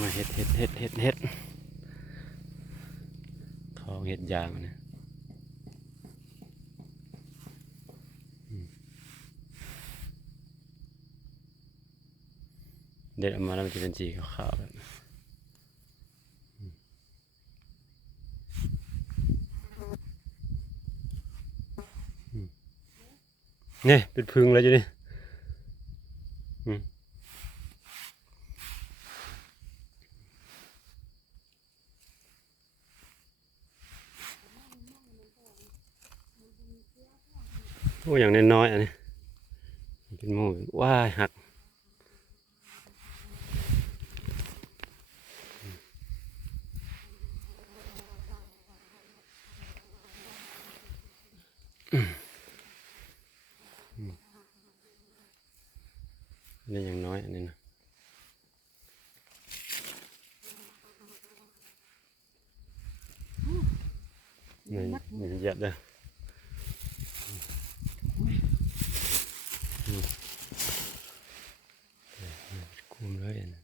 มาเห็ดทองเห็ดยางนะเด็ดออกมาแล้วมันจะเป็นสีขาวๆแบบนี่เป็นพึ่งแล้วจ้ะนี่โอ้อย่างน้อยๆอันนี้เป็นหมูว้ายหักนี่อย่างน้อยอันนี้นะนี่เยอะเลยคุมเลยนะ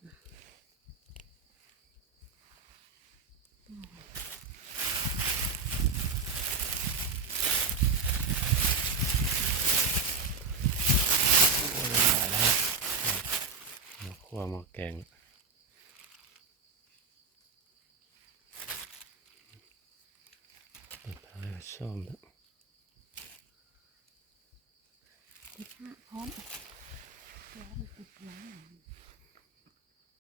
คั่วหม้อแกงท้ายส้มแล้ว พร้อม